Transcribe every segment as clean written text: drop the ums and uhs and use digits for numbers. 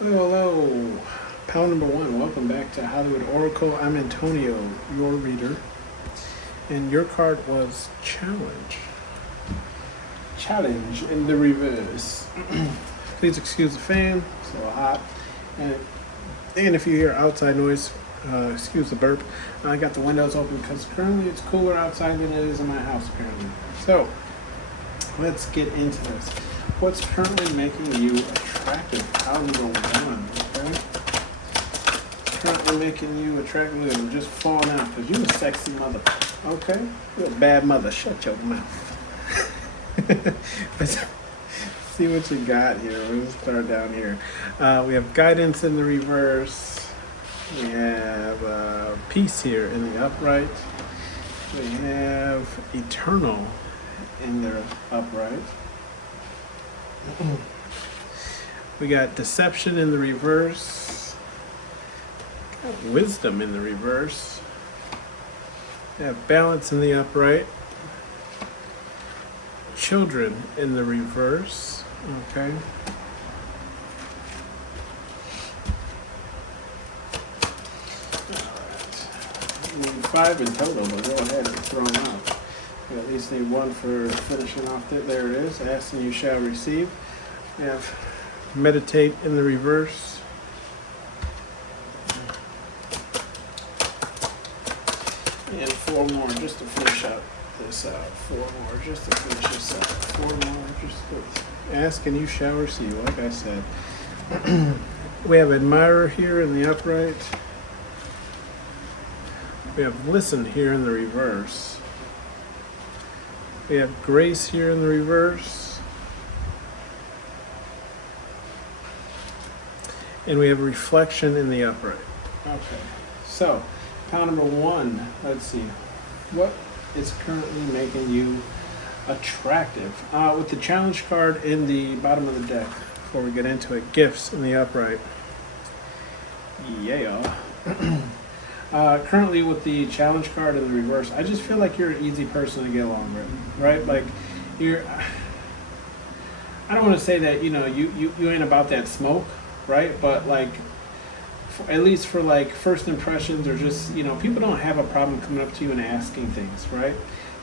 Hello, Pound number one. Welcome back to Hollywood Oracle. I'm Antonio, your reader, and your card was Challenge. Challenge in the reverse. Please excuse the fan, it's a little hot, and if you hear outside noise, excuse the burp. I got the windows open because currently it's cooler outside than it is in my house apparently. So let's get into this. What's currently making you attractive? Pound number one, okay? Currently making you attractive and just falling out because you're a sexy mother, okay? You're a bad mother. Shut your mouth. Let's see what you got here. We'll start down here. We have guidance in the reverse. We have peace here in the upright. We have eternal in the upright. We got deception in the reverse. Got wisdom in the reverse. We have balance in the upright. Children in the reverse. Okay. Alright. We need 5 in total, but go ahead and throw them out. We at least need 1 for finishing off it. There it is. Ask and you shall receive. We have meditate in the reverse. And 4 more just to finish out this out. 4 more just to finish this out. 4 more just to ask and you shall receive, like I said. We have admirer here in the upright. We have listen here in the reverse. We have grace here in the reverse. And we have reflection in the upright. Okay, so pound number one, let's see. What is currently making you attractive? With the challenge card in the bottom of the deck, before we get into it, gifts in the upright. Yeah. Currently with the challenge card in the reverse, I just feel like you're an easy person to get along with, right? Like I don't want to say that, you ain't about that smoke, right? But like, at least for like first impressions or just, people don't have a problem coming up to you and asking things, right?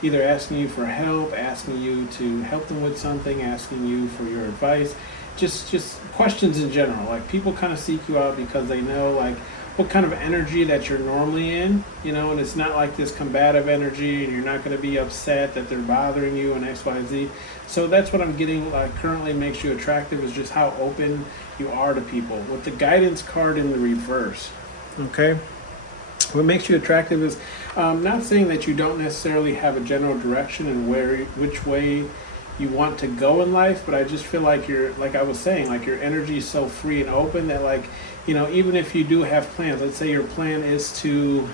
Either asking you for help, asking you to help them with something, asking you for your advice, just questions in general. Like people kind of seek you out because they know like what kind of energy that you're normally in, and it's not like this combative energy and you're not going to be upset that they're bothering you and X, Y, Z. So that's what I'm getting currently makes you attractive is just how open you are to people. With the guidance card in the reverse, okay? What makes you attractive is not saying that you don't necessarily have a general direction and which way you want to go in life, but I just feel like like I was saying, like your energy is so free and open that even if you do have plans, let's say your plan is to,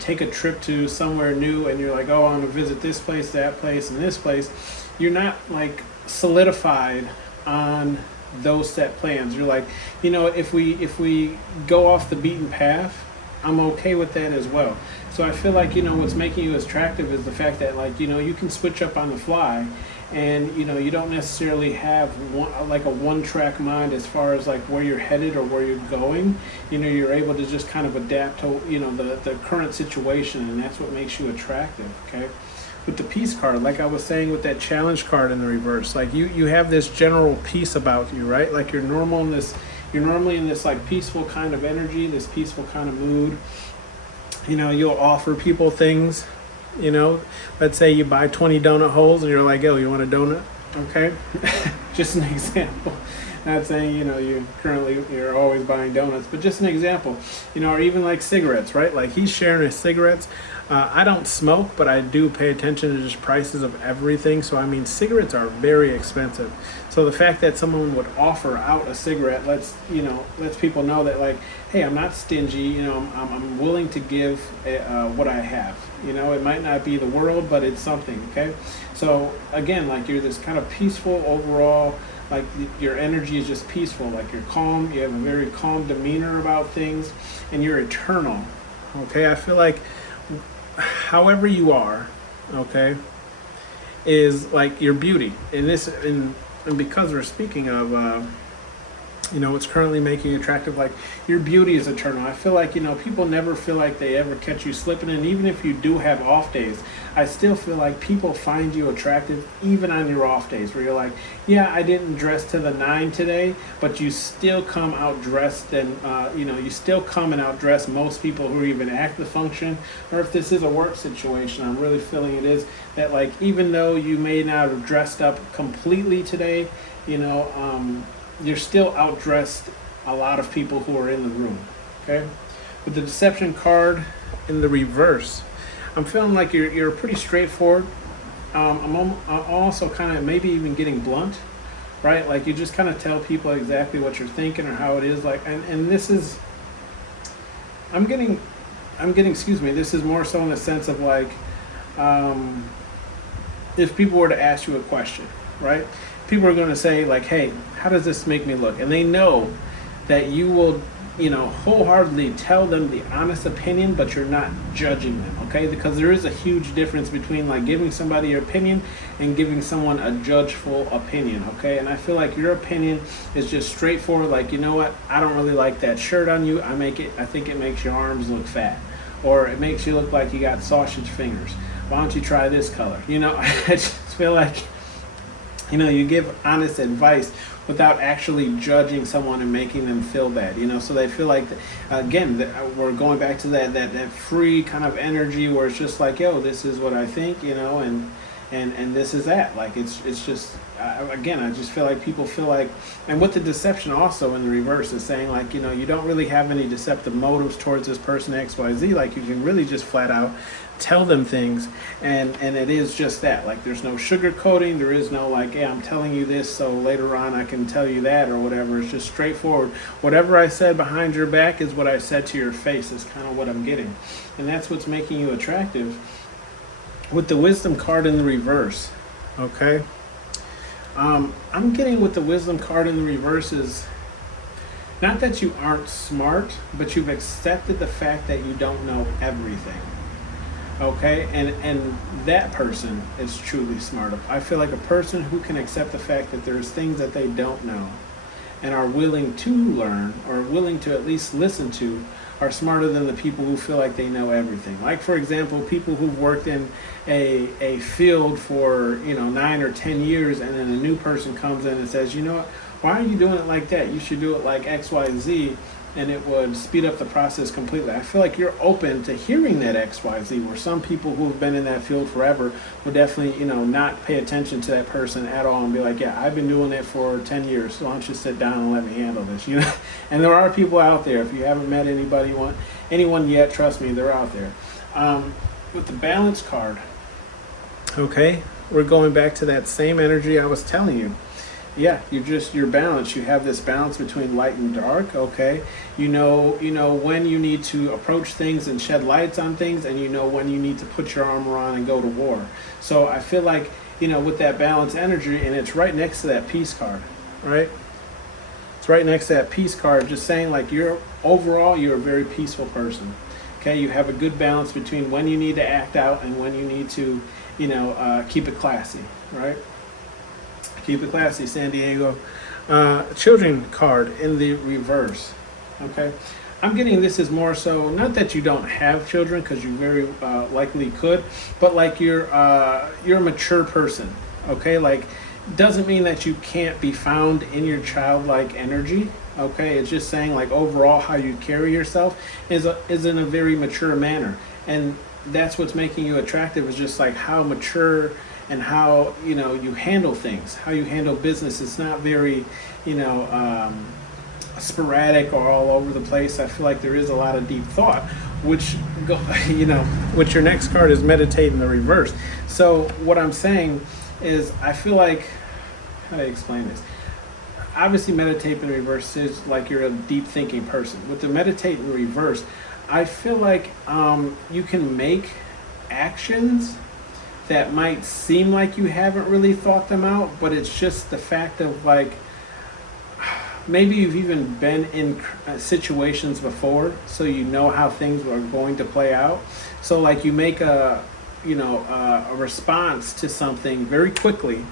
take a trip to somewhere new and you're like, oh, I want to visit this place, that place, and this place. You're not like solidified on those set plans. You're like, if we go off the beaten path, I'm okay with that as well. So I feel like, what's making you attractive is the fact that you can switch up on the fly and, you don't necessarily have a one-track mind as far as like where you're headed or where you're going. You're able to just kind of adapt to, the current situation, and that's what makes you attractive, okay? With the peace card, like I was saying with that challenge card in the reverse, like you have this general peace about you, right? Like you're normally in this like peaceful kind of energy, this peaceful kind of mood. You'll offer people things, let's say you buy 20 donut holes and you're like, oh, you want a donut? Okay. Just an example. Not saying, you're always buying donuts, but just an example, or even like cigarettes, right? Like he's sharing his cigarettes. I don't smoke, but I do pay attention to just prices of everything. So I mean, cigarettes are very expensive. So the fact that someone would offer out a cigarette lets people know that, like, hey, I'm not stingy. I'm willing to give what I have. It might not be the world, but it's something. Okay, so again, like, you're this kind of peaceful overall. Like, your energy is just peaceful. Like, you're calm. You have a very calm demeanor about things, and you're eternal. Okay, I feel like however you are, okay, is like your beauty. And because we're speaking of what's currently making you attractive, like, your beauty is eternal. I feel like, people never feel like they ever catch you slipping, and even if you do have off days, I still feel like people find you attractive even on your off days, where you're like, yeah, I didn't dress to the nine today, but you still come out dressed, and you still come and outdress most people who even act the function. Or if this is a work situation, I'm really feeling it is that, like, even though you may not have dressed up completely today, you're still outdressed a lot of people who are in the room. Okay, with the deception card in the reverse, I'm feeling like you're pretty straightforward. I'm also kind of maybe even getting blunt, right? Like, you just kind of tell people exactly what you're thinking or how it is. Like, and this is, I'm getting, excuse me, this is more so in the sense of, like, if people were to ask you a question, right? People are going to say, like, hey, how does this make me look? And they know that you will, wholeheartedly tell them the honest opinion, but you're not judging them, okay? Because there is a huge difference between, like, giving somebody your opinion and giving someone a judgeful opinion, okay? And I feel like your opinion is just straightforward, like, you know what? I don't really like that shirt on you. I think it makes your arms look fat, or it makes you look like you got sausage fingers. Why don't you try this color? I just feel like, you give honest advice without actually judging someone and making them feel bad, so they feel like, again, we're going back to that free kind of energy where it's just like, yo, this is what I think, and this is that. Like, it's just, again, I just feel like people feel like, and with the deception also in the reverse is saying, like, you don't really have any deceptive motives towards this person XYZ. Like, you can really just flat out tell them things, and it is just that. Like, there's no sugarcoating. There is no, like, hey, I'm telling you this so later on I can tell you that or whatever. It's just straightforward. Whatever I said behind your back is what I said to your face, is kind of what I'm getting. And that's what's making you attractive. With the wisdom card in the reverse, okay, I'm getting with the wisdom card in the reverse is not that you aren't smart, but you've accepted the fact that you don't know everything. Okay, and that person is truly smart. I feel like a person who can accept the fact that there's things that they don't know and are willing to learn, or willing to at least listen to, are smarter than the people who feel like they know everything. Like, for example, people who've worked in a field for 9 or 10 years, and then a new person comes in and says, you know what, why are you doing it like that? You should do it like XYZ, and it would speed up the process completely. I feel like you're open to hearing that XYZ, where some people who have been in that field forever would definitely, not pay attention to that person at all and be like, yeah, I've been doing it for 10 years, so why don't you sit down and let me handle this, And there are people out there. If you haven't met anyone yet, trust me, they're out there. With the balance card, okay, we're going back to that same energy I was telling you. Yeah, you're balanced. You have this balance between light and dark, okay? You know when you need to approach things and shed lights on things, and when you need to put your armor on and go to war. So I feel like, with that balanced energy, and it's right next to that peace card, right? It's right next to that peace card, just saying, like, you're a very peaceful person, okay? You have a good balance between when you need to act out and when you need to, keep it classy, right? Keep it classy, San Diego. Children card in the reverse. Okay, I'm getting this is more so, not that you don't have children, because you very likely could, but like you're a mature person. Okay, like, doesn't mean that you can't be found in your childlike energy. Okay, it's just saying, like, overall how you carry yourself is in a very mature manner, and that's what's making you attractive, is just like how mature and how, you handle things, how you handle business. It's not very, sporadic or all over the place. I feel like there is a lot of deep thought, which which your next card is meditate in the reverse. So what I'm saying is, I feel like, how do I explain this? Obviously, meditate in reverse is like you're a deep thinking person. With the meditate in reverse, I feel like you can make actions that might seem like you haven't really thought them out, but it's just the fact of like, maybe you've even been in situations before, so you know how things are going to play out. So like you make a response to something very quickly,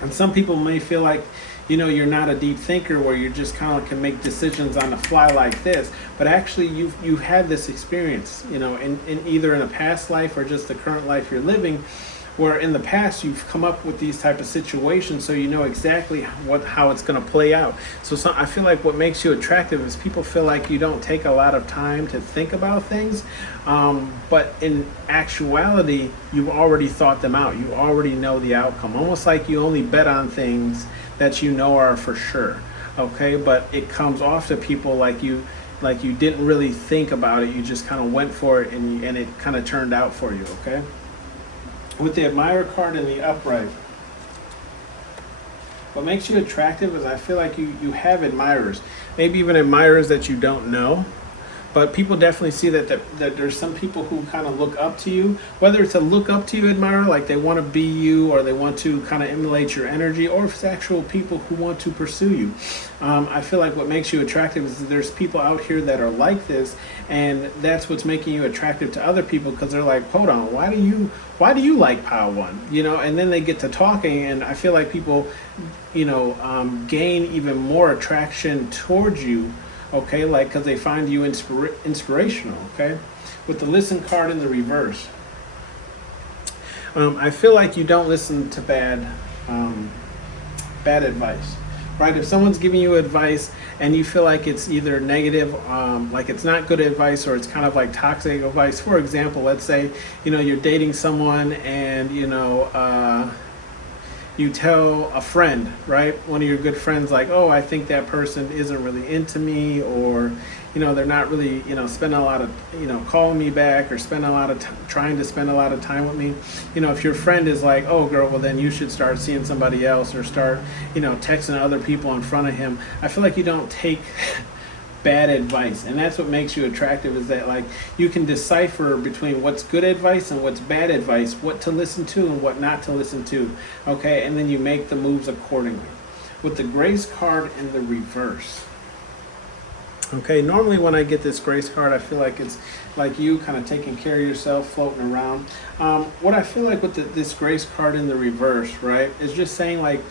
and some people may feel like, you're not a deep thinker where you just kind of can make decisions on the fly like this. But actually, you've had this experience, in either in a past life or just the current life you're living, where in the past you've come up with these type of situations, so you know exactly how it's going to play out. So I feel like what makes you attractive is people feel like you don't take a lot of time to think about things, but in actuality, you've already thought them out. You already know the outcome. Almost like you only bet on things that you know are for sure. Okay, but it comes off to people like you didn't really think about it. You just kind of went for it, and it kind of turned out for you. Okay. With the admirer card in the upright, what makes you attractive is I feel like you have admirers, maybe even admirers that you don't know, but people definitely see that there's some people who kind of look up to you, whether it's a look up to you admirer, like they want to be you, or they want to kind of emulate your energy, or if it's actual people who want to pursue you. I feel like what makes you attractive is that there's people out here that are like this, and that's what's making you attractive to other people, because they're like, hold on, why do you like Power One? And then they get to talking, and I feel like people, gain even more attraction towards you. Okay, like, because they find you inspirational. Okay, with the listen card in the reverse, I feel like you don't listen to bad advice, right? If someone's giving you advice and you feel like it's either negative, like it's not good advice, or it's kind of like toxic advice. For example, let's say you're dating someone, and you tell a friend, right? One of your good friends, like, oh, I think that person isn't really into me, or, they're not really, spending a lot of, calling me back, or spending a lot of trying to spend a lot of time with me. If your friend is like, oh, girl, well, then you should start seeing somebody else, or start, texting other people in front of him. I feel like you don't take bad advice, and that's what makes you attractive, is that like you can decipher between what's good advice and what's bad advice, what to listen to and what not to listen to. Okay, and then you make the moves accordingly. With the grace card in the reverse, okay, normally when I get this grace card, I feel like it's like you kind of taking care of yourself, floating around. What I feel like with this grace card in the reverse, right, is just saying like,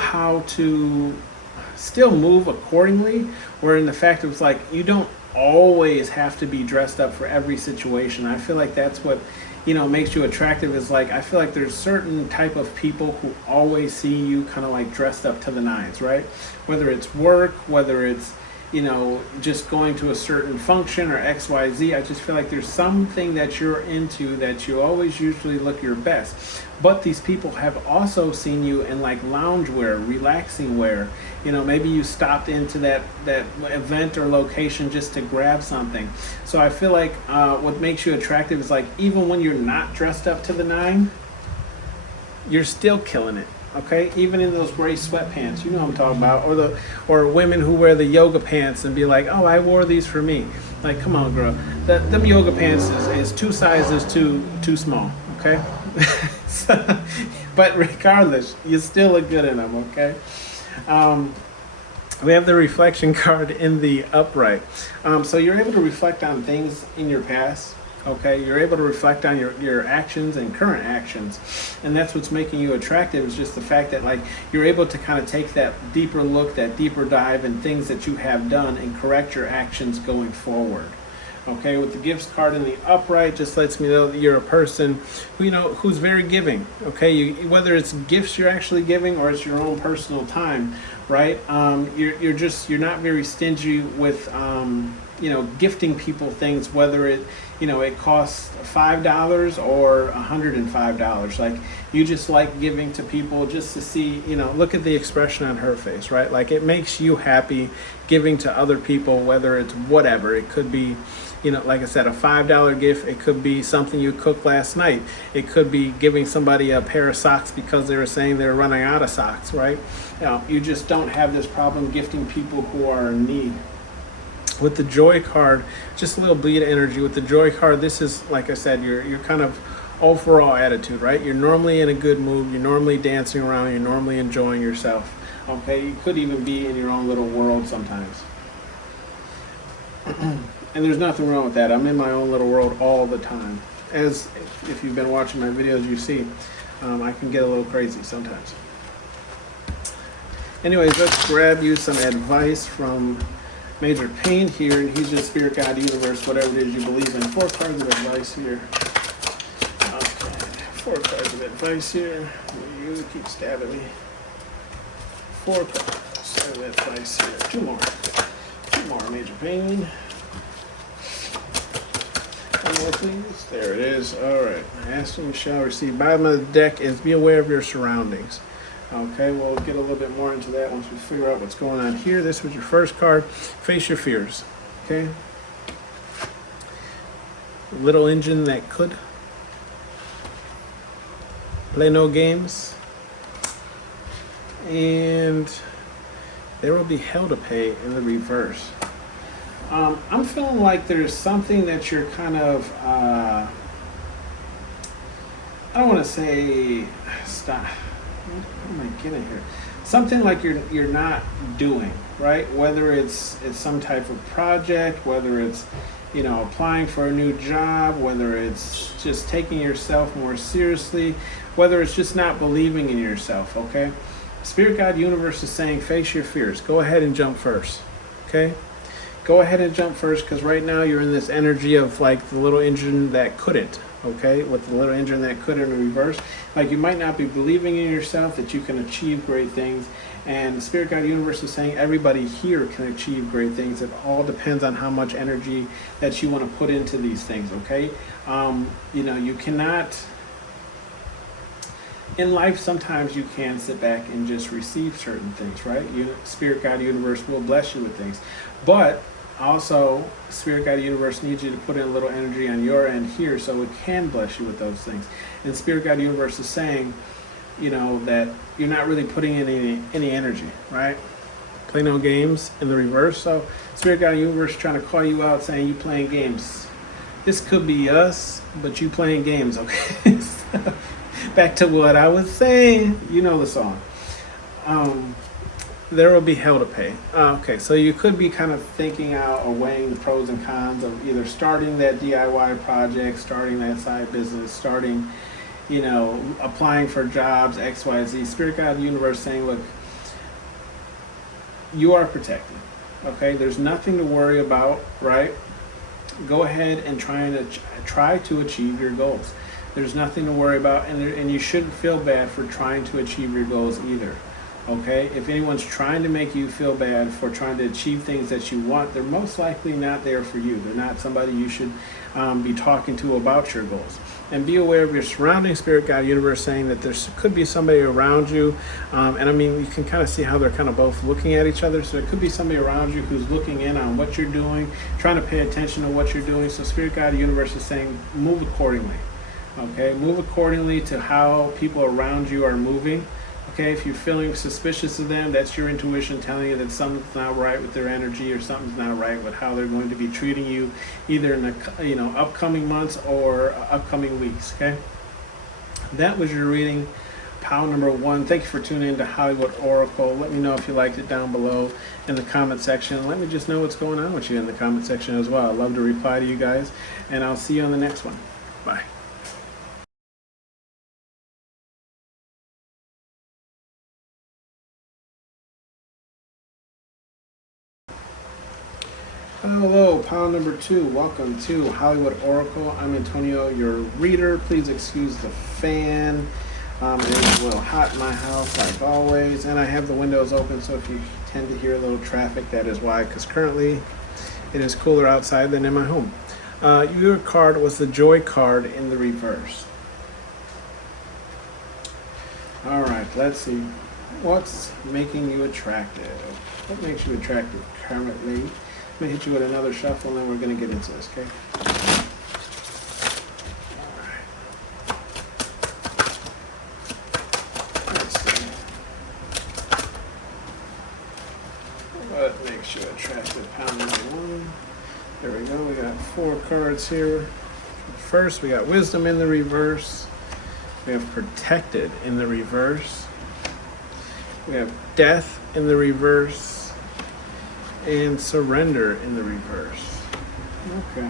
how to still move accordingly, where in the fact it's like you don't always have to be dressed up for every situation. I feel like that's what makes you attractive, is like I feel like there's certain type of people who always see you kind of like dressed up to the nines, right? Whether it's work, whether it's just going to a certain function or XYZ. I just feel like there's something that you're into that you always usually look your best. But these people have also seen you in like lounge wear, relaxing wear. Maybe you stopped into that event or location just to grab something. So I feel like what makes you attractive is like, even when you're not dressed up to the nine, you're still killing it. Okay, even in those gray sweatpants, what I'm talking about, or women who wear the yoga pants and be like, oh, I wore these for me. Like, come on, girl, them yoga pants is 2 sizes too small. Okay, but regardless, you still look good in them. Okay. We have the reflection card in the upright. So you're able to reflect on things in your past. Okay, you're able to reflect on your actions and current actions, and that's what's making you attractive, is just the fact that like you're able to kind of take that deeper look, that deeper dive in things that you have done, and correct your actions going forward. Okay, with the gifts card in the upright, just lets me know that you're a person who, who's very giving. Okay, whether it's gifts you're actually giving or it's your own personal time, right? You're not very stingy with gifting people things, whether it costs $5 or $105. Like, you just like giving to people just to see, look at the expression on her face, right? Like, it makes you happy giving to other people, whether it's whatever. It could be, like I said, a $5 gift. It could be something you cooked last night. It could be giving somebody a pair of socks because they were saying they're running out of socks, right? You just don't have this problem gifting people who are in need. With the joy card, just a little bleed energy. With the joy card, this is, like I said, your kind of overall attitude, right? You're normally in a good mood. You're normally dancing around. You're normally enjoying yourself. Okay, you could even be in your own little world sometimes. And there's nothing wrong with that. I'm in my own little world all the time. As if you've been watching my videos, you see, I can get a little crazy sometimes. Anyways, let's grab you some advice from Major Payne here, and he's just Spirit, God, Universe, whatever it is you believe in. 4 cards of advice here. Okay, 4 cards of advice here. You keep stabbing me. 4 cards of advice here. 2 more. 2 more, Major Payne. 1 more, please. There it is. All right. Asking you shall receive. Bottom of the deck is be aware of your surroundings. Okay, we'll get a little bit more into that once we figure out what's going on here. This was your first card. Face your fears. Okay. Little engine that could. Play no games. And there will be hell to pay in the reverse. I'm feeling like there's something that you're kind of, I don't want to say stop. What am I getting here? Something like you're not doing, right? Whether it's some type of project, whether it's applying for a new job, whether it's just taking yourself more seriously, whether it's just not believing in yourself. Okay, Spirit, God, Universe is saying face your fears. Go ahead and jump first. Okay, go ahead and jump first, because right now you're in this energy of like the little engine that couldn't. Okay, with the little engine that could in reverse. Like, you might not be believing in yourself that you can achieve great things. And the Spirit, God, Universe is saying everybody here can achieve great things. It all depends on how much energy that you want to put into these things, okay? You cannot, in life, sometimes you can sit back and just receive certain things, right? Spirit, God, Universe will bless you with things. But also, Spirit, God, Universe needs you to put in a little energy on your end here so it can bless you with those things. And Spirit, God, Universe is saying, that you're not really putting in any energy, right? Play no games in the reverse. So Spirit, God, Universe trying to call you out, saying you playing games. This could be us, but you playing games, okay? So, back to what I was saying. You know the song. There will be hell to pay. Okay, so you could be kind of thinking out or weighing the pros and cons of either starting that DIY project, starting that side business, starting, applying for jobs, X, Y, Z. Spirit, God, Universe saying, look, you are protected. Okay, there's nothing to worry about, right? Go ahead and try to achieve your goals. There's nothing to worry about, and you shouldn't feel bad for trying to achieve your goals either. Okay, if anyone's trying to make you feel bad for trying to achieve things that you want, they're most likely not there for you. They're not somebody you should be talking to about your goals. And be aware of your surrounding. Spirit, God, Universe saying that there could be somebody around you. And I mean, you can kind of see how they're kind of both looking at each other. So there could be somebody around you who's looking in on what you're doing, trying to pay attention to what you're doing. So Spirit, God, Universe is saying move accordingly. Okay, move accordingly to how people around you are moving. Okay, if you're feeling suspicious of them, that's your intuition telling you that something's not right with their energy, or something's not right with how they're going to be treating you, either in the upcoming months or upcoming weeks. Okay, that was your reading, pile number 1. Thank you for tuning in to Hollywood Oracle. Let me know if you liked it down below in the comment section. Let me just know what's going on with you in the comment section as well. I'd love to reply to you guys, and I'll see you on the next one. Bye. Hello, pile number 2. Welcome to Hollywood Oracle. I'm Antonio, your reader. Please excuse the fan. It is a little hot in my house, like always, and I have the windows open, so if you tend to hear a little traffic, that is why, because currently it is cooler outside than in my home. Your card was the Joy card in the reverse. All right, let's see. What's making you attractive? What makes you attractive currently? I'm going to hit you with another shuffle, and then we're going to get into this, okay? What makes you attractive? Pound number one. There we go. We got 4 cards here. First, we got Wisdom in the reverse. We have Protected in the reverse. We have Death in the reverse. And Surrender in the reverse. Okay.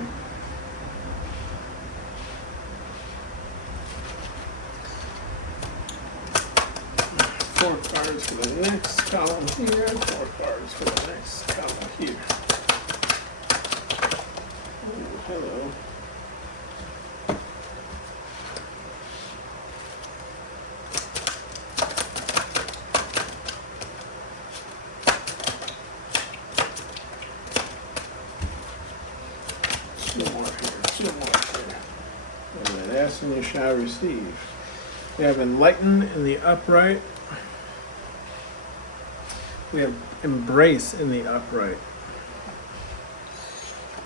Four cards for the next column here. 4 cards for the next column here. Ooh, hello. Two more here. All right, ask and you shall receive. We have Enlighten in the upright. We have Embrace in the upright.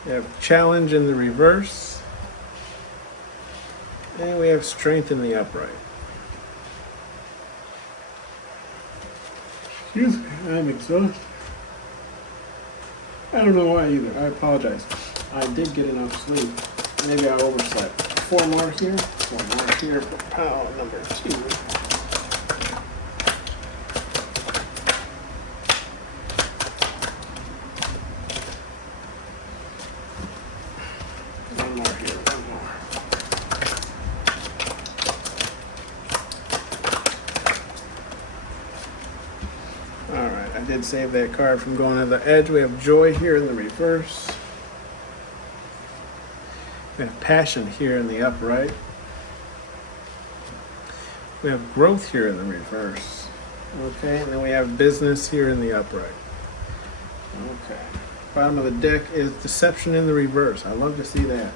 We have Challenge in the reverse. And we have Strength in the upright. Excuse me, I'm exhausted. I don't know why either. I apologize. I did get enough sleep. Maybe I overslept. 4 more here. 4 more here for pile number 2. I did save that card from going to the edge. We have Joy here in the reverse. We have Passion here in the upright. We have Growth here in the reverse. Okay, and then we have Business here in the upright. Okay. Bottom of the deck is Deception in the reverse. I love to see that.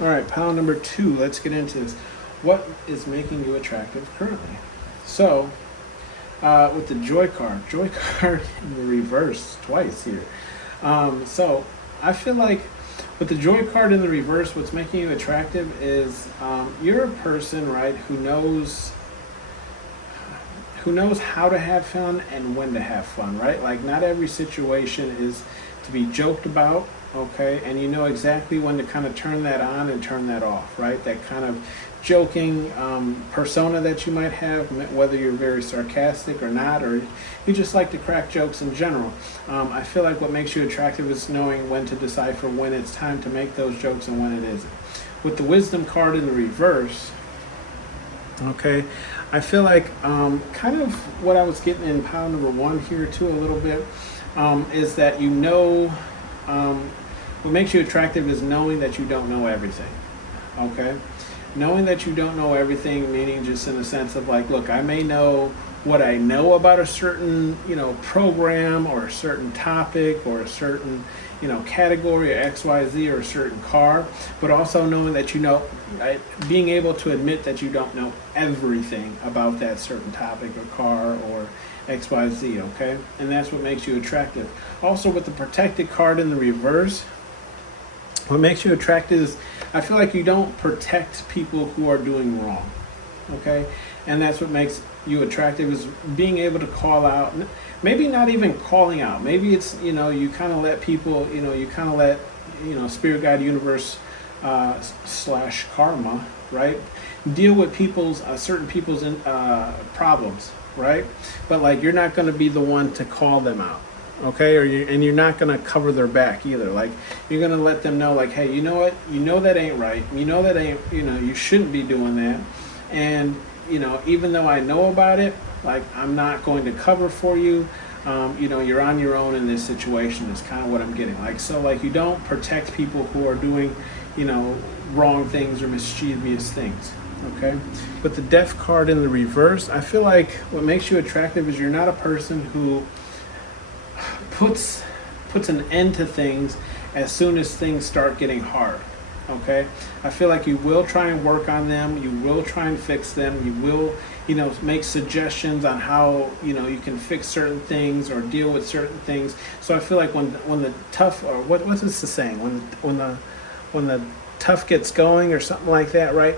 All right, pile number 2. Let's get into this. What is making you attractive currently? So, with the Joy card in the reverse twice here. So I feel like with the Joy card in the reverse, what's making you attractive is you're a person, right, who knows how to have fun and when to have fun, right? Like not every situation is to be joked about, okay? And you know exactly when to kind of turn that on and turn that off, right? That kind of joking persona that you might have, whether you're very sarcastic or not, or you just like to crack jokes in general. I feel like what makes you attractive is knowing when to decipher when it's time to make those jokes and when it isn't. With the Wisdom card in the reverse, okay, I feel like kind of what I was getting in pile number 1 here too a little bit is that what makes you attractive is knowing that you don't know everything, okay? Knowing that you don't know everything, meaning just in a sense of like, look, I may know what I know about a certain, program or a certain topic or a certain, category or XYZ or a certain car, but also knowing that right, being able to admit that you don't know everything about that certain topic or car or XYZ, okay? And that's what makes you attractive. Also with the Protected card in the reverse, what makes you attractive is I feel like you don't protect people who are doing wrong, okay? And that's what makes you attractive is being able to call out, maybe not even calling out. Maybe it's, you kind of let people, Spirit Guide Universe / karma, right? Deal with certain people's problems, right? But like you're not going to be the one to call them out. Okay, and you're not gonna cover their back either. Like you're gonna let them know, like, hey, you know what? You know that ain't right. You know that ain't. You shouldn't be doing that. And even though I know about it, like I'm not going to cover for you. You're on your own in this situation. Is kind of what I'm getting. Like so, like you don't protect people who are doing, wrong things or mischievous things. Okay, with the Death card in the reverse, I feel like what makes you attractive is you're not a person who puts an end to things as soon as things start getting hard. Okay, I feel like you will try and work on them, you will try and fix them, you will, make suggestions on how, you can fix certain things or deal with certain things. So I feel like when the tough, or what is the saying, when the tough gets going or something like that, right?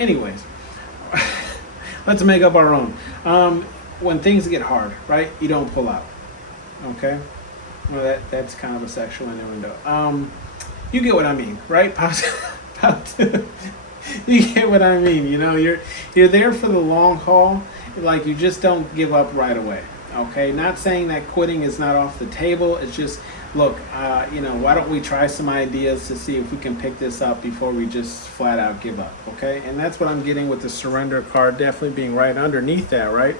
Anyways, let's make up our own. When things get hard, right, you don't pull out. Okay, well, that's kind of a sexual innuendo. You get what I mean, right? You get what I mean. You're there for the long haul. Like, you just don't give up right away. Okay, not saying that quitting is not off the table. It's just, look, why don't we try some ideas to see if we can pick this up before we just flat out give up. Okay, and that's what I'm getting with the surrender card, definitely being right underneath that, right?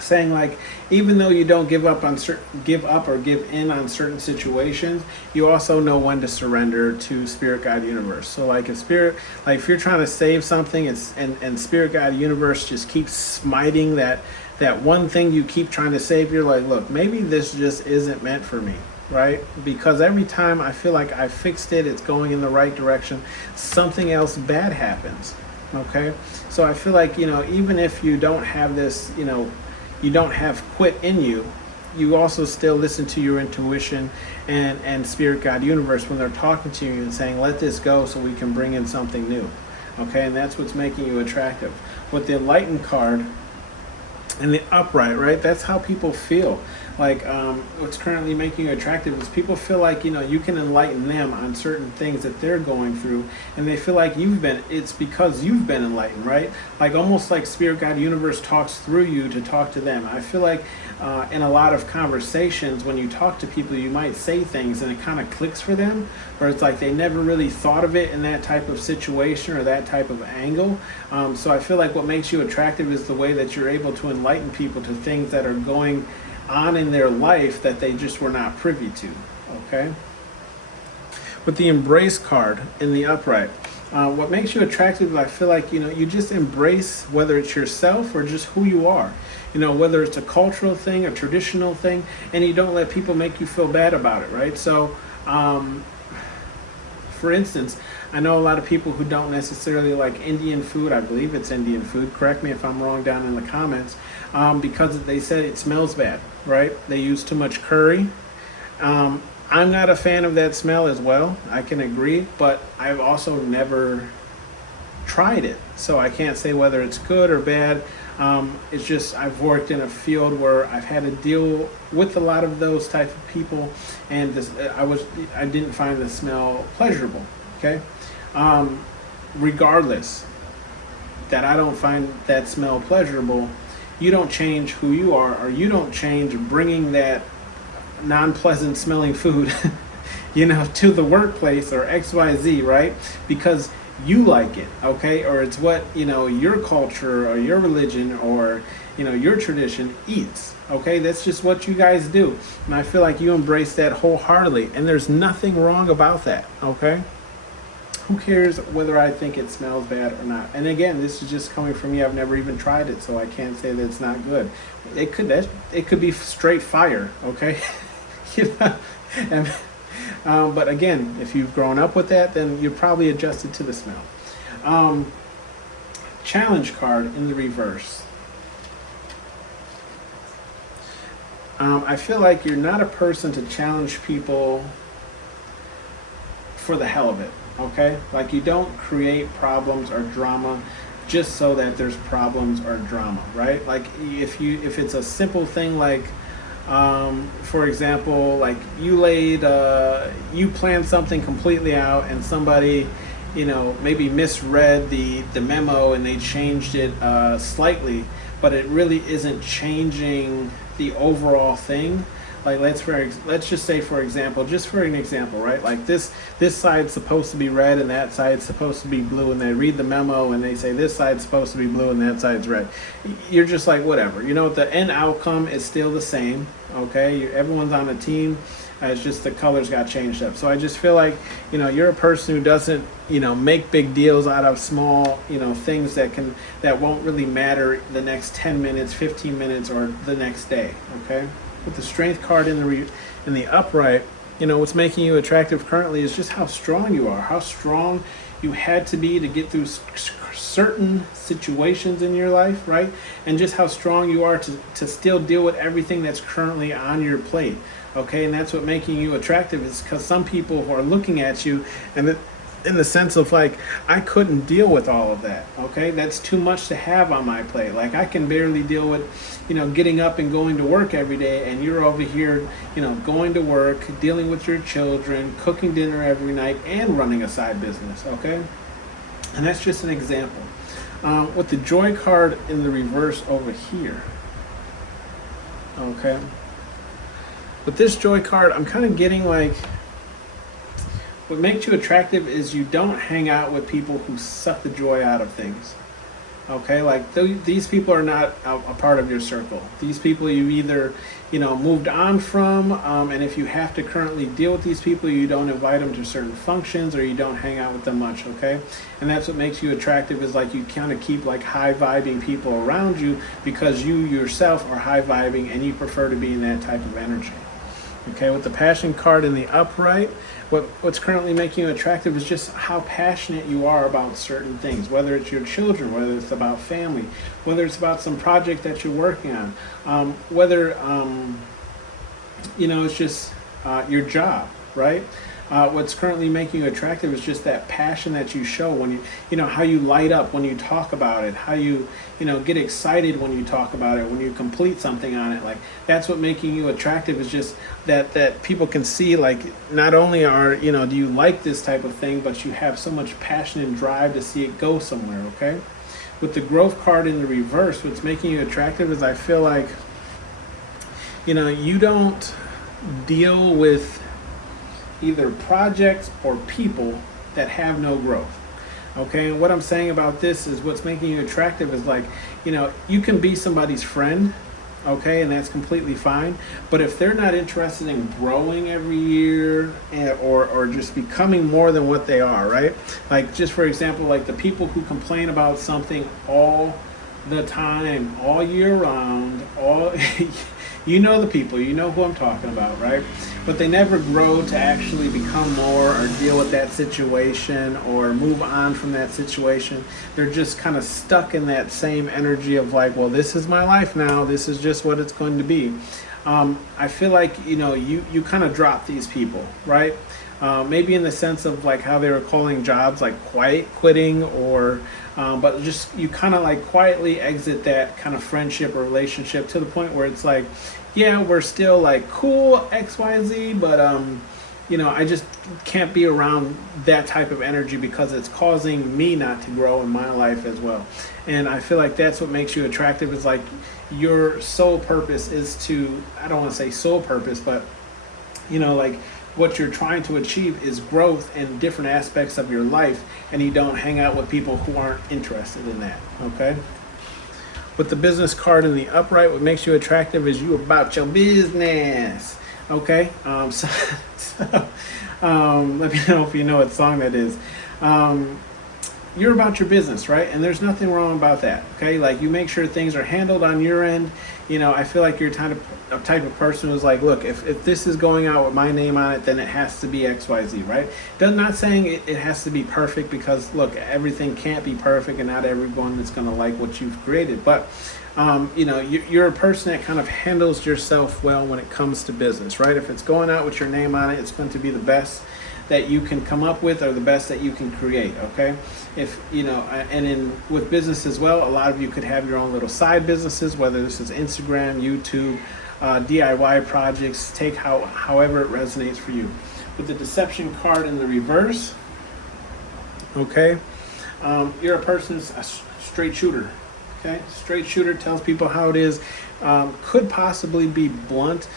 Saying, like, even though you don't give up or give in on certain situations, you also know when to surrender to Spirit, God, Universe. So, like, if you're trying to save something, and Spirit, God, Universe just keeps smiting that one thing you keep trying to save, you're like, look, maybe this just isn't meant for me, right? Because every time I feel like I fixed it, it's going in the right direction, something else bad happens. Okay, so I feel like, even if you don't have this, you don't have quit in you, you also still listen to your intuition and Spirit, God, Universe when they're talking to you and saying, let this go so we can bring in something new. Okay, and that's what's making you attractive. With the Enlightened card and the upright, right, that's how people feel. Like, what's currently making you attractive is people feel like, you can enlighten them on certain things that they're going through, and they feel like it's because you've been enlightened, right? Like, almost like Spirit, God, Universe talks through you to talk to them. I feel like in a lot of conversations, when you talk to people, you might say things and it kind of clicks for them, or it's like they never really thought of it in that type of situation or that type of angle. So I feel like what makes you attractive is the way that you're able to enlighten people to things that are going on in their life that they just were not privy to. Okay, with the Embrace card in the upright, what makes you attractive is, I feel like, you just embrace, whether it's yourself or just who you are, whether it's a cultural thing, a traditional thing, and you don't let people make you feel bad about it, right? So for instance, I know a lot of people who don't necessarily like Indian food. I believe it's Indian food. Correct me if I'm wrong down in the comments. Because they said it smells bad, right? They use too much curry. I'm not a fan of that smell as well. I can agree, but I've also never tried it, so I can't say whether it's good or bad. It's just, I've worked in a field where I've had to deal with a lot of those type of people, and I didn't find the smell pleasurable. Okay, regardless that I don't find that smell pleasurable, you don't change who you are, or you don't change bringing that non-pleasant smelling food to the workplace or XYZ, right? Because you like it, okay? Or it's what, your culture or your religion or, your tradition eats, okay? That's just what you guys do. And I feel like you embrace that wholeheartedly, and there's nothing wrong about that, okay? Who cares whether I think it smells bad or not? And again, this is just coming from me. I've never even tried it, so I can't say that it's not good. It could be straight fire, okay? But again, if you've grown up with that, then you're probably adjusted to the smell. Challenge card in the reverse. I feel like you're not a person to challenge people for the hell of it. Okay, like, you don't create problems or drama just so that there's problems or drama, right? Like, if it's a simple thing, like, for example, like, you planned something completely out, and somebody, maybe misread the memo and they changed it slightly, but it really isn't changing the overall thing. Like, let's just say, for an example, right? Like, this side's supposed to be red and that side's supposed to be blue, and they read the memo and they say this side's supposed to be blue and that side's red. You're just like, whatever. The end outcome is still the same, okay? Everyone's on a team. It's just the colors got changed up. So I just feel like, you're a person who doesn't, make big deals out of small, things that won't really matter the next 10 minutes, 15 minutes, or the next day. Okay. With the strength card in the upright, what's making you attractive currently is just how strong you are, how strong you had to be to get through certain situations in your life, right? And just how strong you are to still deal with everything that's currently on your plate, okay? And that's what making you attractive, is because some people who are looking at you and in the sense of like, I couldn't deal with all of that, okay? That's too much to have on my plate. Like, I can barely deal with, getting up and going to work every day, and you're over here, going to work, dealing with your children, cooking dinner every night, and running a side business, okay? And that's just an example. With the joy card in the reverse over here, okay? With this joy card, I'm kind of getting like, what makes you attractive is you don't hang out with people who suck the joy out of things. Okay, like these people are not a part of your circle. These people you either, moved on from, and if you have to currently deal with these people, you don't invite them to certain functions, or you don't hang out with them much, okay? And that's what makes you attractive, is like you kind of keep like high vibing people around you, because you yourself are high vibing and you prefer to be in that type of energy. Okay, with the passion card in the upright, what's currently making you attractive is just how passionate you are about certain things, whether it's your children, whether it's about family, whether it's about some project that you're working on, whether, it's just your job, right? What's currently making you attractive is just that passion that you show when how you light up when you talk about it, how you, get excited when you talk about it, when you complete something on it. Like, that's what making you attractive, is just that people can see, like, not only are, do you like this type of thing, but you have so much passion and drive to see it go somewhere, okay? With the growth card in the reverse, what's making you attractive is, I feel like, you don't deal with either projects or people that have no growth. Okay, and what I'm saying about this is, what's making you attractive is like, you can be somebody's friend, okay, and that's completely fine. But if they're not interested in growing every year, or just becoming more than what they are, right? Like, just for example, like the people who complain about something all the time, all year round, the people, who I'm talking about, right? But they never grow to actually become more, or deal with that situation, or move on from that situation. They're just kind of stuck in that same energy of like, well, this is my life now. This is just what it's going to be. I feel like, you kind of drop these people, right? Maybe in the sense of like how they were calling jobs like quiet quitting, or but just you kind of like quietly exit that kind of friendship or relationship, to the point where it's like, yeah, we're still like cool XYZ, but I just can't be around that type of energy, because it's causing me not to grow in my life as well. And I feel like that's what makes you attractive, is like your sole purpose is to, I don't want to say sole purpose, but like what you're trying to achieve is growth in different aspects of your life, and you don't hang out with people who aren't interested in that, okay? With the business card in the upright, what makes you attractive is you about your business, okay? So let me know if you know what song that is. You're about your business, right? And there's nothing wrong about that, okay? Like, you make sure things are handled on your end. I feel like you're a type of person who's like, look, if this is going out with my name on it, then it has to be XYZ, right? Not saying it has to be perfect, because, look, everything can't be perfect, and not everyone is going to like what you've created. But, you're a person that kind of handles yourself well when it comes to business, right? If it's going out with your name on it, it's going to be the best that you can come up with, or the best that you can create, okay? If and with business as well, a lot of you could have your own little side businesses, whether this is Instagram, YouTube, DIY projects, take however it resonates for you. With the deception card in the reverse, okay, you're a person's a straight shooter, okay? Straight shooter tells people how it is. could possibly be blunt.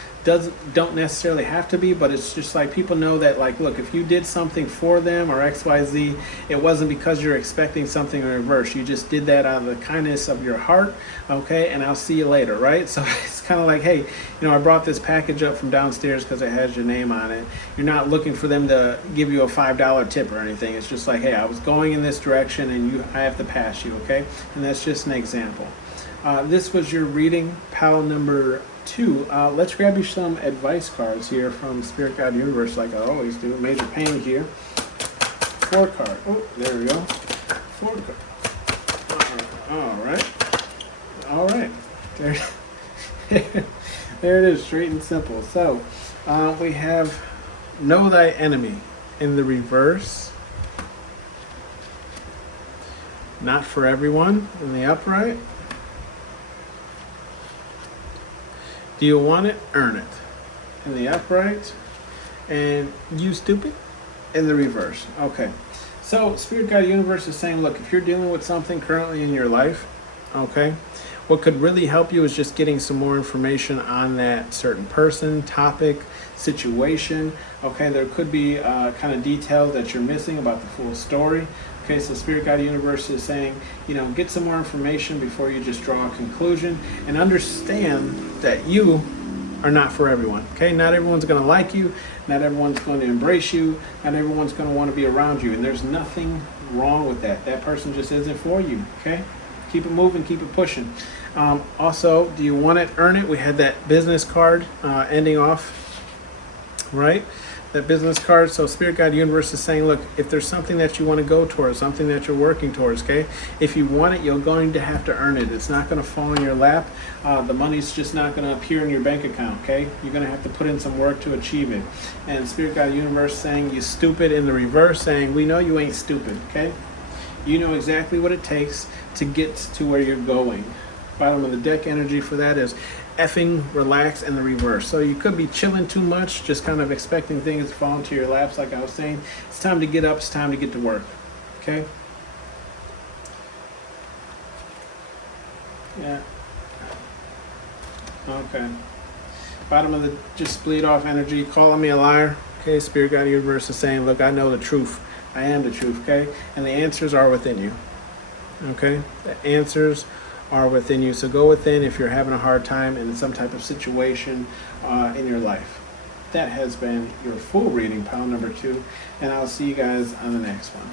Don't necessarily have to be, but it's just like people know that, like, look, if you did something for them or XYZ, it wasn't because you're expecting something in reverse. You just did that out of the kindness of your heart, okay? And I'll see you later, right? So it's kind of like, hey, I brought this package up from downstairs because it has your name on it. You're not looking for them to give you a $5 tip or anything. It's just like, hey, I was going in this direction and I have to pass you, okay? And that's just an example. This was your reading, pile number 2. Let's grab you some advice cards here from Spirit Guide Universe, like I always do. Major pain here. 4 card. Oh, there we go. 4 card. All right. There, there it is, straight and simple. So we have Know Thy Enemy in the reverse. Not for everyone in the upright. Do you want it? Earn it. In the upright. And you stupid? In the reverse. Okay. So Spirit Guide Universe is saying, look, if you're dealing with something currently in your life, okay, what could really help you is just getting some more information on that certain person, topic, situation. Okay, there could be kind of details that you're missing about the full story. Okay, so Spirit Guide Universe is saying, get some more information before you just draw a conclusion, and understand that you are not for everyone. Okay, not everyone's going to like you, not everyone's going to embrace you, not everyone's going to want to be around you, and there's nothing wrong with that. That person just isn't for you. Okay, keep it moving, keep it pushing. Also, do you want it? Earn it. We had that business card ending off, right? That business card. So Spirit Guide Universe is saying, look, if there's something that you want to go towards, something that you're working towards, okay, if you want it, you're going to have to earn it. It's not going to fall in your lap. The money's just not going to appear in your bank account, okay? You're going to have to put in some work to achieve it. And Spirit Guide Universe saying, you stupid, in the reverse, saying, we know you ain't stupid, okay? You know exactly what it takes to get to where you're going. Bottom of the deck energy for that is effing relax in the reverse. So you could be chilling too much, just kind of expecting things to fall into your laps, like I was saying. It's time to get up, it's time to get to work. Okay? Yeah. Okay. Bottom of the just bleed off energy, calling me a liar. Okay, Spirit Guide Universe is saying, look, I know the truth. I am the truth, okay? And the answers are within you. Okay? The answers are within you. So go within if you're having a hard time in some type of situation in your life. That has been your full reading, pile number 2, and I'll see you guys on the next one.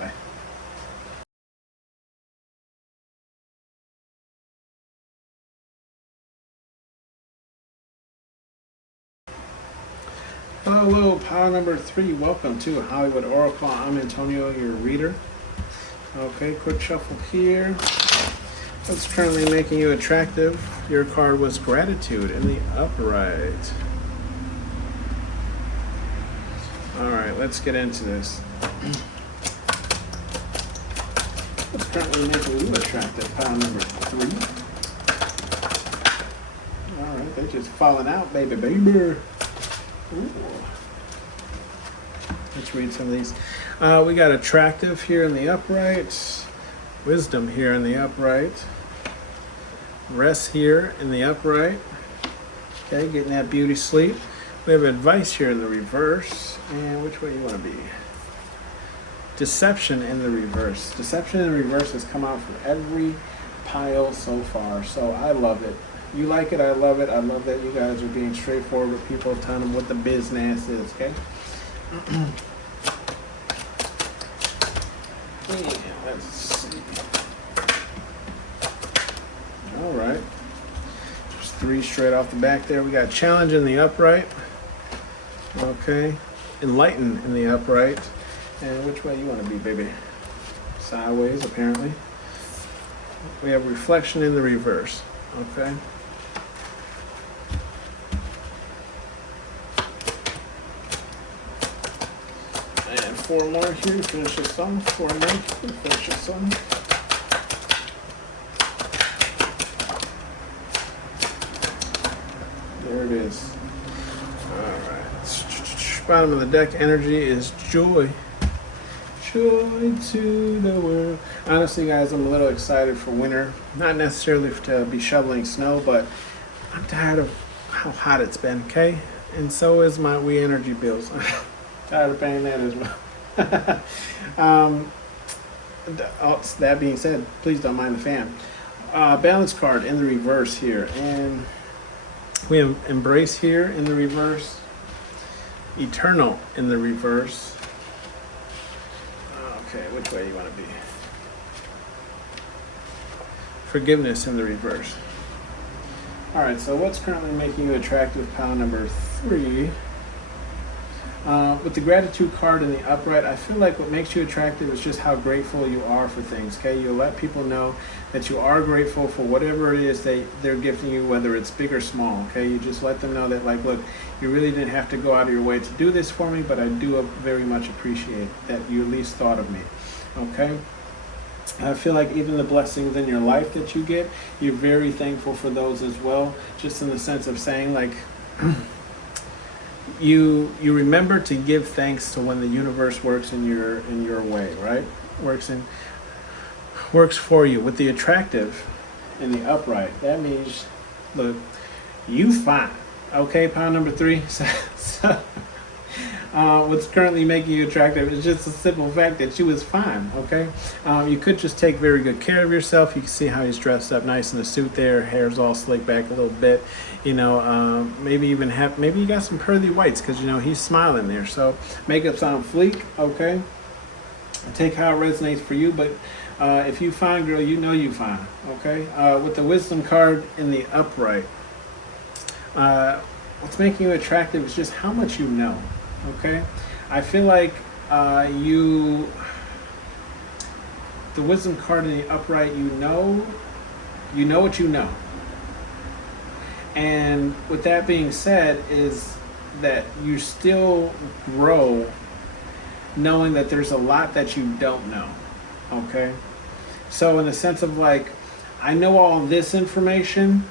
Bye. Hello, pile number 3. Welcome to Hollywood Oracle. I'm Antonio, your reader. Okay, quick shuffle here. What's currently making you attractive? Your card was Gratitude in the upright. All right, let's get into this. What's currently making you attractive? Pile number 3. All right, they're just falling out, baby. Ooh. Let's read some of these. We got attractive here in the upright. Wisdom here in the upright. Rest here in the upright. Okay, getting that beauty sleep. We have advice here in the reverse. And which way you want to be? Deception in the reverse. Deception in the reverse has come out for every pile so far. So I love it. You like it, I love it. I love that you guys are being straightforward with people, telling them what the business is, okay? Yeah, let's see. All right. Just 3 straight off the back there. We got challenge in the upright. Okay. Enlighten in the upright. And which way you want to be, baby? Sideways, apparently. We have reflection in the reverse. Okay. And 4 more here to finish this on. 4 more to finish this on. There it is. Alright. Bottom of the deck energy is joy. joy to the world. Honestly, guys, I'm a little excited for winter. Not necessarily to be shoveling snow, but I'm tired of how hot it's been, okay? And so is my We Energy bills. Tired of paying that as well. That being said, please don't mind the fan. Balance card in the reverse here. And we have Embrace here in the reverse. Eternal in the reverse. Okay, which way do you want to be? Forgiveness in the reverse. All right, so what's currently making you attractive? Pile number 3. With the gratitude card in the upright, I feel like what makes you attractive is just how grateful you are for things, okay? You'll let people know that you are grateful for whatever it is that they're gifting you, whether it's big or small, okay? You just let them know that, like, look, you really didn't have to go out of your way to do this for me, but I do very much appreciate that you at least thought of me, okay? I feel like even the blessings in your life that you get, you're very thankful for those as well, just in the sense of saying, like, you remember to give thanks to when the universe works in your way, right? Works for you. With the attractive in the upright, that means, look, you fine. Okay, pile number 3. What's currently making you attractive is just a simple fact that you is fine, okay? You could just take very good care of yourself. You can see how he's dressed up nice in the suit there. Hair's all slicked back a little bit. You know, maybe you got some pearly whites because, you know, he's smiling there. So makeup's on fleek, okay? Take how it resonates for you, but if you fine, girl, you know you fine, okay? With the wisdom card in the upright, what's making you attractive is just how much you know. Okay, I feel like the wisdom card in the upright, you know what you know. And with that being said, is that you still grow knowing that there's a lot that you don't know. Okay, so in the sense of, like, I know all this information.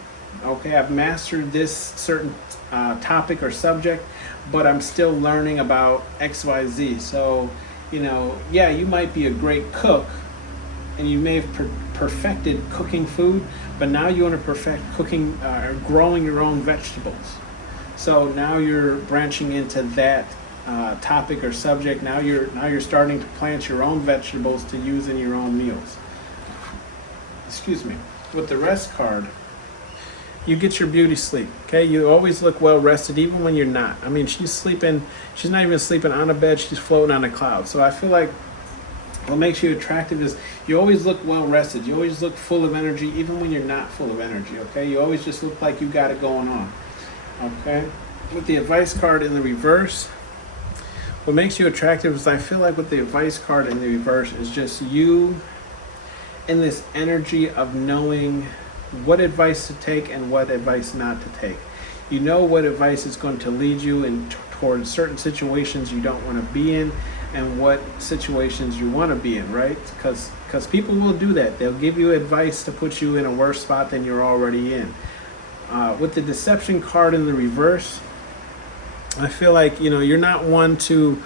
Okay, I've mastered this certain topic or subject, but I'm still learning about XYZ. So, you know, yeah, you might be a great cook and you may have perfected cooking food, but now you want to perfect cooking or growing your own vegetables. So now you're branching into that topic or subject. Now you're starting to plant your own vegetables to use in your own meals. Excuse me. With the rest card, you get your beauty sleep, okay? You always look well rested, even when you're not. I mean, she's not even sleeping on a bed, she's floating on a cloud. So I feel like what makes you attractive is you always look well rested. You always look full of energy, even when you're not full of energy, okay? You always just look like you got it going on, okay? With the advice card in the reverse, what makes you attractive is I feel like with the advice card in the reverse is just you in this energy of knowing what advice to take and what advice not to take. You know what advice is going to lead you towards certain situations you don't want to be in, and what situations you want to be in, right? Because people will do that. They'll give you advice to put you in a worse spot than you're already in. With the deception card in the reverse, I feel like, you know, you're not one to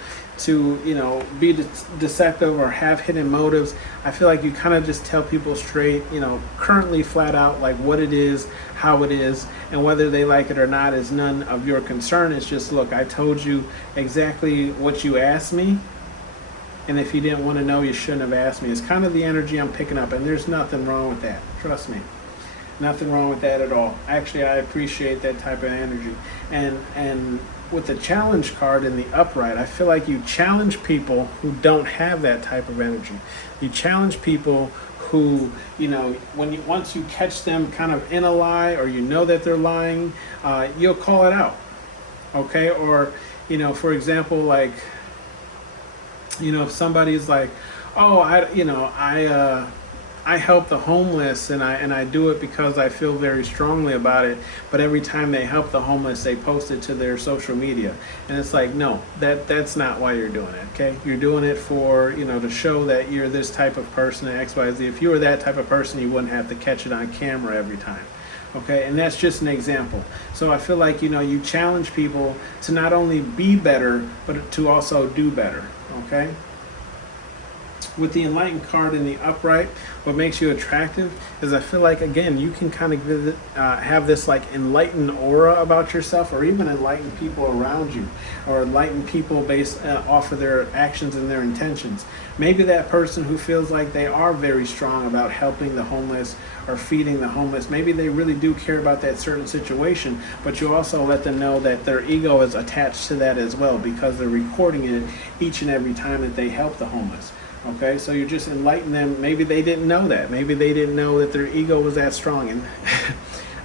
you know, be deceptive or have hidden motives. I feel like you kind of just tell people straight, you know, currently flat out, like what it is, how it is, and whether they like it or not is none of your concern. It's just, look, I told you exactly what you asked me, and if you didn't want to know, you shouldn't have asked me. It's kind of the energy I'm picking up, and there's nothing wrong with that. Trust me. Nothing wrong with that at all. Actually, I appreciate that type of energy. And with the challenge card in the upright, I feel like you challenge people who don't have that type of energy. You challenge people who, you know, once you catch them kind of in a lie, or you know that they're lying, you'll call it out, okay? Or, you know, for example, like, you know, if somebody's like, oh, I help the homeless, and I do it because I feel very strongly about it, but every time they help the homeless, they post it to their social media. And it's like, no, that's not why you're doing it, okay? You're doing it for, you know, to show that you're this type of person at XYZ. If you were that type of person, you wouldn't have to catch it on camera every time, okay? And that's just an example. So I feel like, you know, you challenge people to not only be better, but to also do better, okay? With the enlightened card in the upright, what makes you attractive is I feel like, again, you can kind of have this like enlightened aura about yourself, or even enlighten people around you, or enlighten people based off of their actions and their intentions. Maybe that person who feels like they are very strong about helping the homeless or feeding the homeless, maybe they really do care about that certain situation, but you also let them know that their ego is attached to that as well, because they're recording it each and every time that they help the homeless. Okay, so you just enlighten them. Maybe they didn't know that. Maybe they didn't know that their ego was that strong. And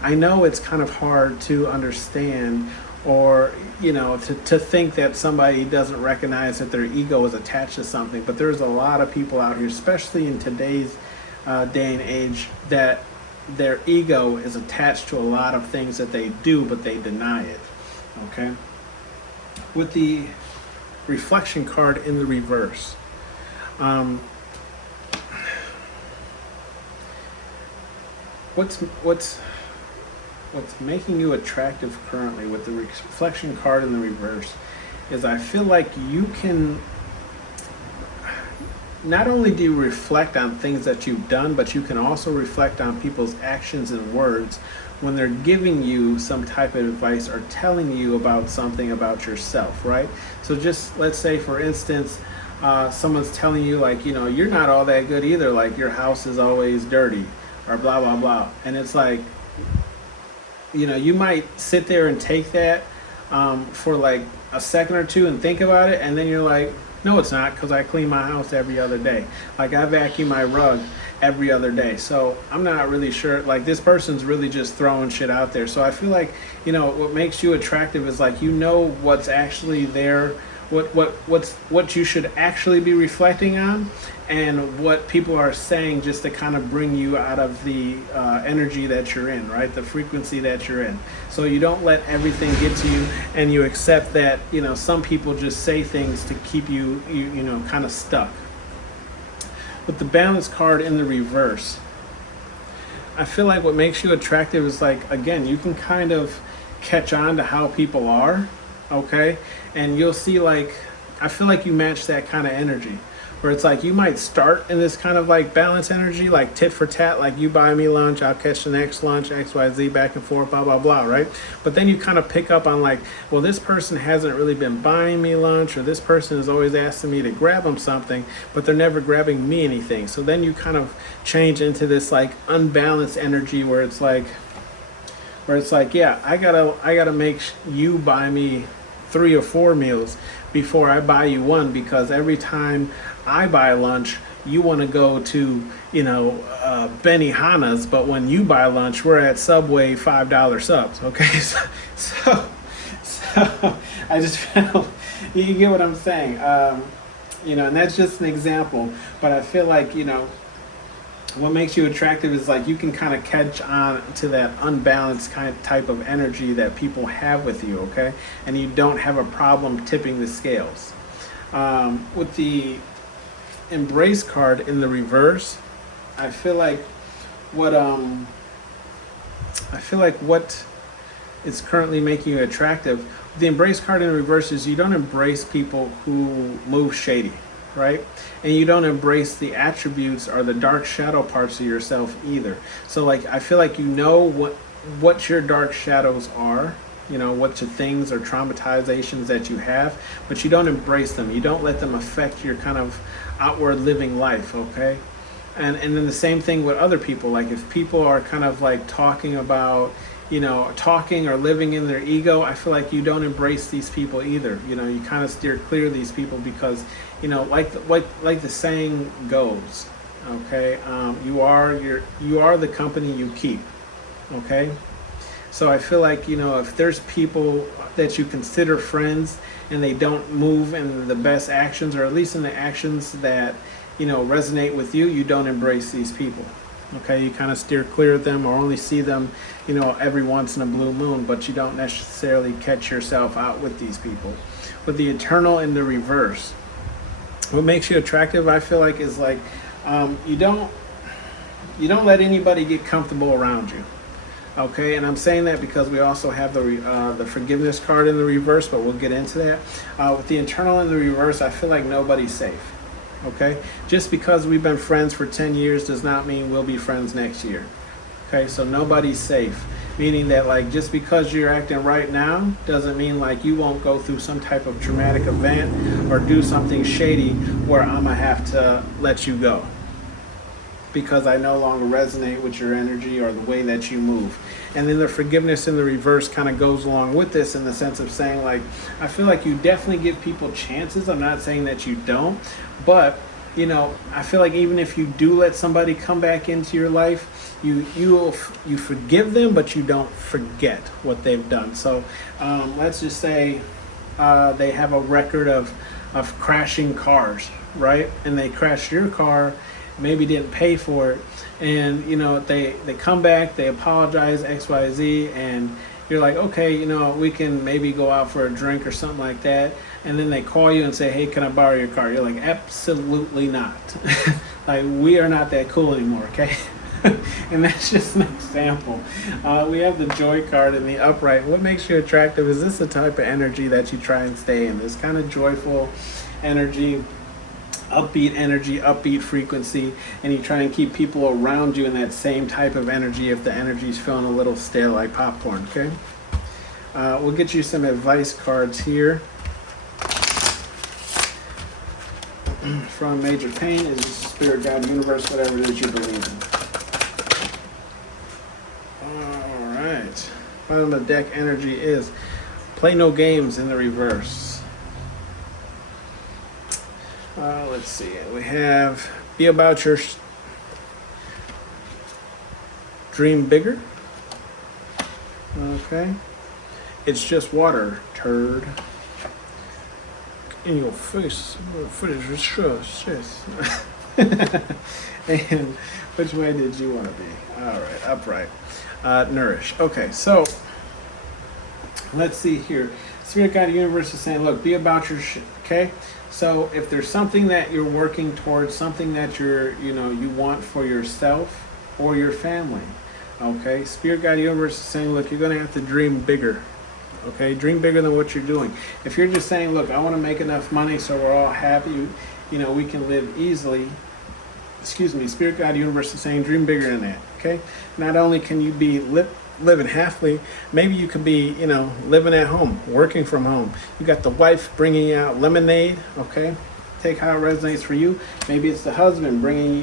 I know it's kind of hard to understand, or to think that somebody doesn't recognize that their ego is attached to something. But there's a lot of people out here, especially in today's day and age, that their ego is attached to a lot of things that they do, but they deny it. Okay, with the reflection card in the reverse. What's making you attractive currently with the reflection card in the reverse is I feel like you can, not only do you reflect on things that you've done, but you can also reflect on people's actions and words when they're giving you some type of advice or telling you about something about yourself, right? So just let's say, for instance, someone's telling you, like, you're not all that good either, like your house is always dirty, or blah blah blah, and it's like, you might sit there and take that for like a second or two and think about it, and then you're like, no, it's not, because I clean my house every other day, like I vacuum my rug every other day, so I'm not really sure, like this person's really just throwing shit out there. So I feel like, what makes you attractive is like, what's actually there, what you should actually be reflecting on, and what people are saying just to kind of bring you out of the energy that you're in, right? The frequency that you're in. So you don't let everything get to you, and you accept that, some people just say things to keep you, kind of stuck. With the balance card in the reverse, I feel like what makes you attractive is like, again, you can kind of catch on to how people are, okay? And you'll see, like, I feel like you match that kind of energy, where it's like you might start in this kind of like balance energy, like tit for tat, like you buy me lunch, I'll catch the next lunch, XYZ, back and forth, blah, blah, blah, right? But then you kind of pick up on like, well, this person hasn't really been buying me lunch, or this person is always asking me to grab them something, but they're never grabbing me anything. So then you kind of change into this like unbalanced energy where it's like, yeah, I gotta make you buy me 3 or 4 meals before I buy you one, because every time I buy lunch, you want to go to, Benihana's, but when you buy lunch, we're at Subway $5 subs, okay? So I just feel, you get what I'm saying, and that's just an example, but I feel like, what makes you attractive is like you can kind of catch on to that unbalanced kind of type of energy that people have with you, okay? And you don't have a problem tipping the scales. With the embrace card in the reverse, I feel like what is currently making you attractive. The embrace card in the reverse is you don't embrace people who move shady, right? And you don't embrace the attributes or the dark shadow parts of yourself either. So like, I feel like what your dark shadows are, what the things or traumatizations that you have, but you don't embrace them. You don't let them affect your kind of outward living life, okay? And then the same thing with other people. Like if people are kind of like talking about, talking or living in their ego, I feel like you don't embrace these people either. You kind of steer clear of these people because, like the saying goes, okay, you are the company you keep, okay? So I feel like, if there's people that you consider friends and they don't move in the best actions, or at least in the actions that, resonate with you, you don't embrace these people. Okay, you kind of steer clear of them, or only see them, every once in a blue moon, but you don't necessarily catch yourself out with these people. With the eternal in the reverse, what makes you attractive, I feel like, is like you don't let anybody get comfortable around you. Okay, and I'm saying that because we also have the forgiveness card in the reverse, but we'll get into that. With the eternal in the reverse, I feel like nobody's safe. Okay, just because we've been friends for 10 years does not mean we'll be friends next year. Okay, so nobody's safe, meaning that like just because you're acting right now doesn't mean like you won't go through some type of traumatic event or do something shady where I'm gonna have to let you go because I no longer resonate with your energy or the way that you move. And then the forgiveness in the reverse kind of goes along with this in the sense of saying like, I feel like you definitely give people chances. I'm not saying that you don't, but you know, I feel like even if you do let somebody come back into your life, you forgive them, but you don't forget what they've done. So let's just say they have a record of crashing cars, right? And they crashed your car, maybe didn't pay for it, and you know they come back, they apologize, XYZ, and you're like, okay, you know, we can maybe go out for a drink or something like that. And then they call you and say, hey, can I borrow your car? You're like, absolutely not. Like, we are not that cool anymore, okay? And that's just an example. We have the joy card in the upright. What makes you attractive? Is this the type of energy that you try and stay in? This kind of joyful energy, upbeat frequency, and you try and keep people around you in that same type of energy if the energy's feeling a little stale like popcorn, okay? We'll get you some advice cards here. From Major Pain is Spirit, God, Universe, whatever it is you believe in. Alright. Bottom of the deck energy is play no games in the reverse. Let's see. We have be about your dream bigger. Okay. It's just water, turd. In your face, footage is sure, yes. And which way did you want to be? All right, upright. Nourish. Okay, so let's see here. Spirit Guide Universe is saying, look, be about your shit, okay? So if there's something that you're working towards, something that you want for yourself or your family, okay? Spirit Guide Universe is saying, look, you're going to have to dream bigger. Okay, dream bigger than what you're doing. If you're just saying, look, I want to make enough money so we're all happy, you know, we can live easily. Excuse me, Spirit Guide Universe is saying dream bigger than that, okay? Not only can you be living happily, maybe you could be, you know, living at home, working from home. You got the wife bringing out lemonade, okay? Take how it resonates for you. Maybe it's the husband bringing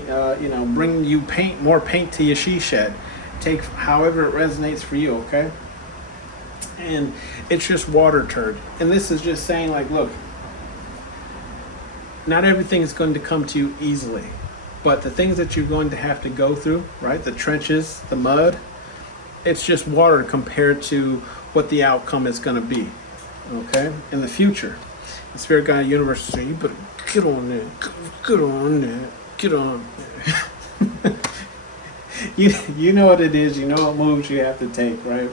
you more paint to your she shed. Take however it resonates for you, okay? And it's just water turd. And this is just saying like, look, not everything is going to come to you easily, but the things that you're going to have to go through, right? The trenches, the mud, it's just water compared to what the outcome is going to be, okay? In the future, the Spirit Guide Universe is saying, you better get on that. You know what it is, you know what moves you have to take, right?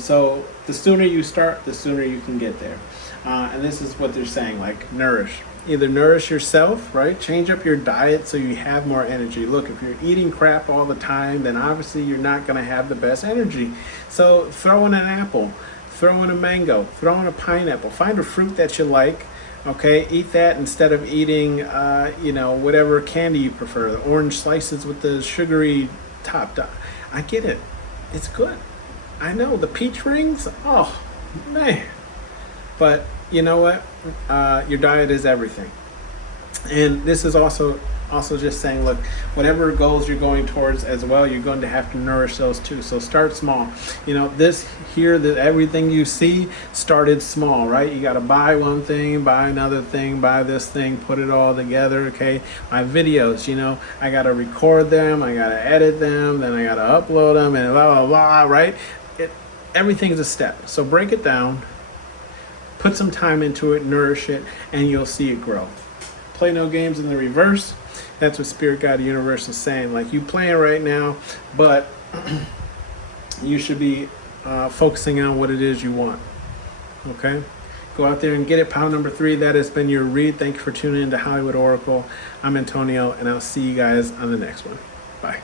So the sooner you start, the sooner you can get there. And this is what they're saying, like nourish. Either nourish yourself, right? Change up your diet so you have more energy. Look, if you're eating crap all the time, then obviously you're not going to have the best energy. So throw in an apple, throw in a mango, throw in a pineapple. Find a fruit that you like, okay? Eat that instead of eating, whatever candy you prefer. The orange slices with the sugary top. I get it. It's good. I know, the peach rings, oh, man. But you know what? Your diet is everything. And this is also just saying, look, whatever goals you're going towards as well, you're going to have to nourish those too. So start small. You know, everything you see started small, right? You got to buy one thing, buy another thing, buy this thing, put it all together, okay? My videos, you know, I got to record them, I got to edit them, then I got to upload them, and blah, blah, blah, right? Everything's a step. So break it down, put some time into it, nourish it, and you'll see it grow. Play no games in the reverse. That's what Spirit Guide Universe is saying. Like, you playing right now, but you should be focusing on what it is you want. Okay? Go out there and get it. Pile number 3. That has been your read. Thank you for tuning in to Hollywood Oracle. I'm Antonio, and I'll see you guys on the next one. Bye.